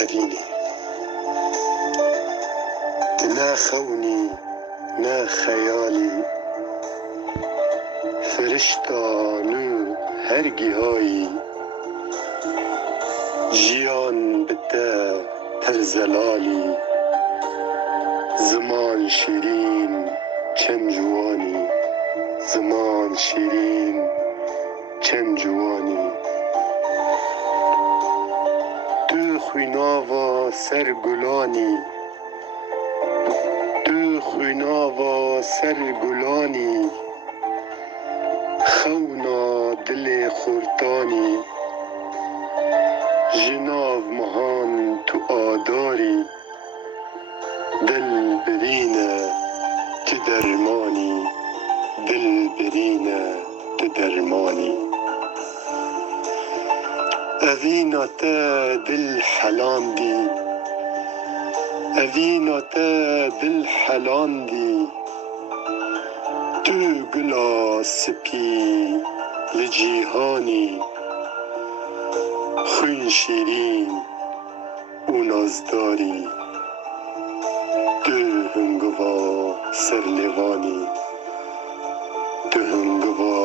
ئەبینێ نه خەونی نه خەیالی فرشتان و هەر گیهایی ژیان بتە پەرزەلالی زمان شیرین چەند جوانی زمان شیرین چەند جوانی تو خوێناوە سەر گولانی تو خوێناوە سەر گولانی خەونا dilê xurtanî ji nav mehan tu adarî dil birîne tu dermanî dil birîne tu dermanî evîna te dil helandî evîna te dil helandî tu gula spî li cîhanî xwîn şîrîn û nazdarî tu hungiva serlêvanî tu hungiva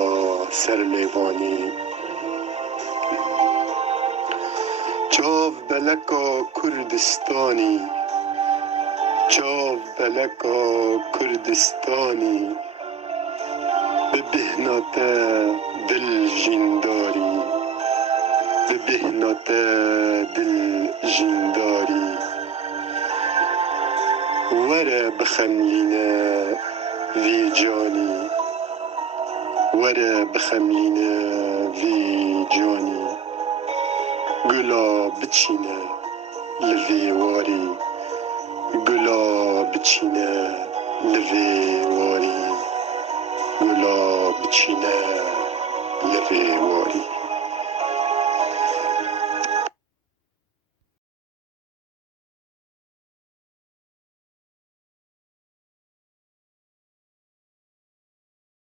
serlêvanî çav beleka Kurdistanî çav beleka Kurdistanî bi bihna te dil jîndarî bi bihna te dil jîndarî were bixemlîne vî canî were bixemlîne vî canî gula biçîne li vê warî gula biçîne li vê warî gula biçîne li vê warî